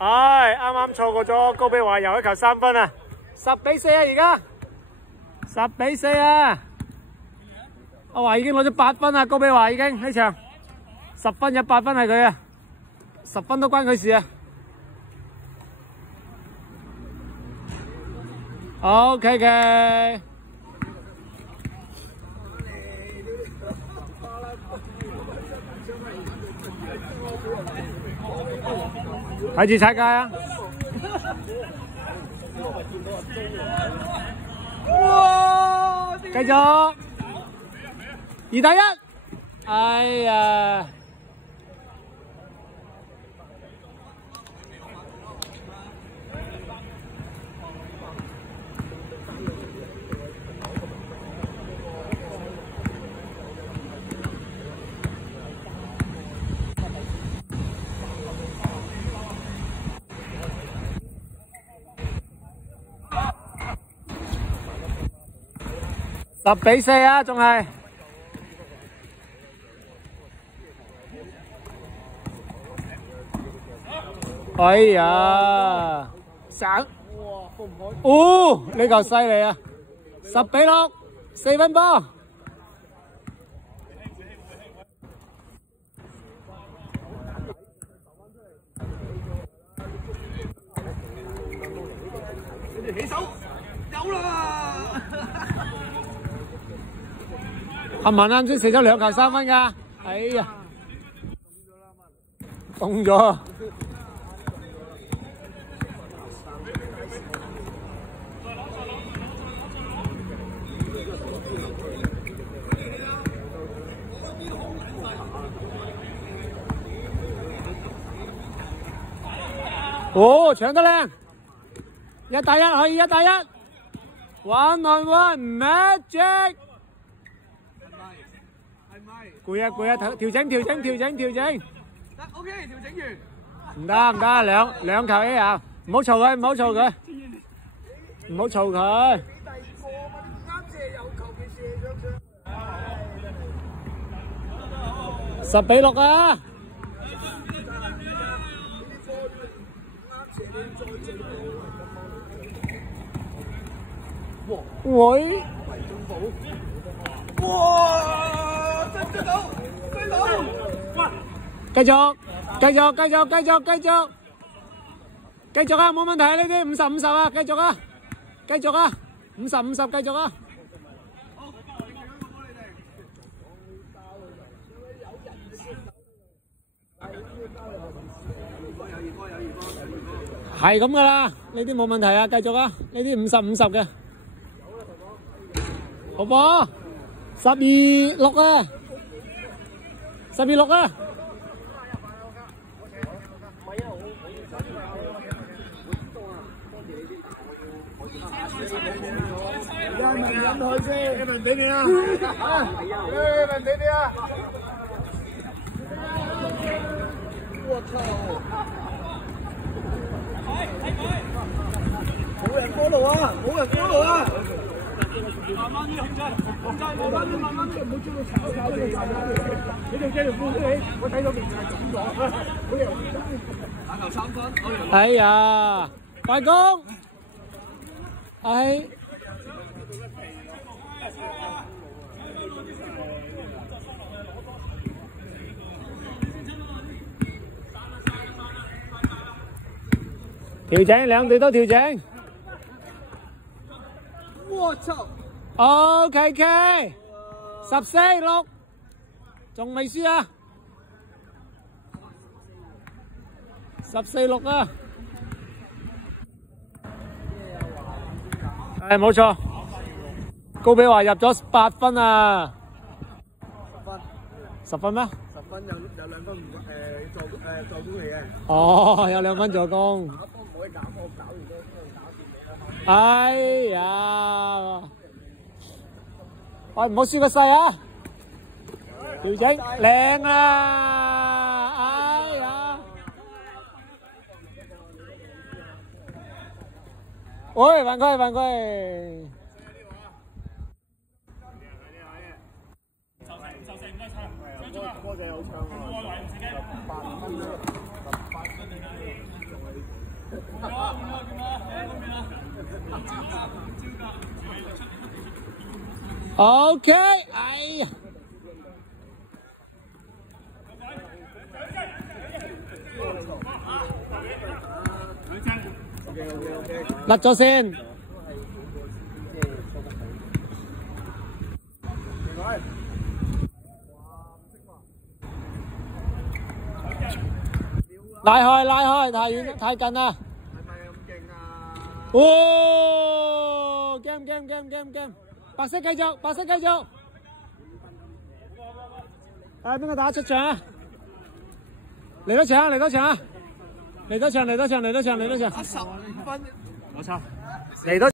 唉，啱啱錯過咗高比華又一球3分啊！10-4啊，而家10-4啊！阿華已經攞咗8分啊，高比華已經呢場10分有8分係佢啊，10分都關佢事啊！OK 嘅。睇住踩界啊！繼續2-1，哎呀！10-4啊，仲係。哎呀，省！哦，呢嚿犀利啊！10-6， 4分波。你哋起手，有啦！冚唪唥啱先射咗2球3分㗎，哎呀，凍咗。哦，搶得靚！1-1可以1-1 ，1 on 1 magic。攰啊攰啊，調整。得 OK， 調整完。唔得，兩球一球，唔好嘈佢。10-6啊！喂！哇！追到！繼續啊！冇問題啊！呢啲50-50啊！繼續啊！50-50繼續啊！係咁噶啦，呢啲冇問題啊！繼續啊！呢啲50-50嘅，好波！12-6啊！12-6啊！飲佢先，一文俾你啊！一文俾你啊！我操！冇人過路啊！慢慢啲控制，慢慢啲，唔好將佢炒你哋繼續放起，我睇到面係腫咗，好容易打球3分。哎呀，快攻！哎。調整，兩隊都調整。我操 ！OK K， 14-6，仲未輸啊！14-6啊！係冇錯，高比華入咗8分啊！10分咩？10分有2分助攻嚟嘅。哦，有2分助攻。哎呀！喂，唔好輸個勢啊！調整靚啊！哎呀！喂，犯規！波仔好長喎，18分。OK， 哎呀！甩咗先。拉開，拉開，太遠太近啦！係咪咁勁啊？哦 ，game， 白色繼續，白色繼續。邊個打出場啊？嚟多場，嚟多場啊！嚟多場，嚟多場，嚟多場，嚟多場。15分。冇錯，嚟多。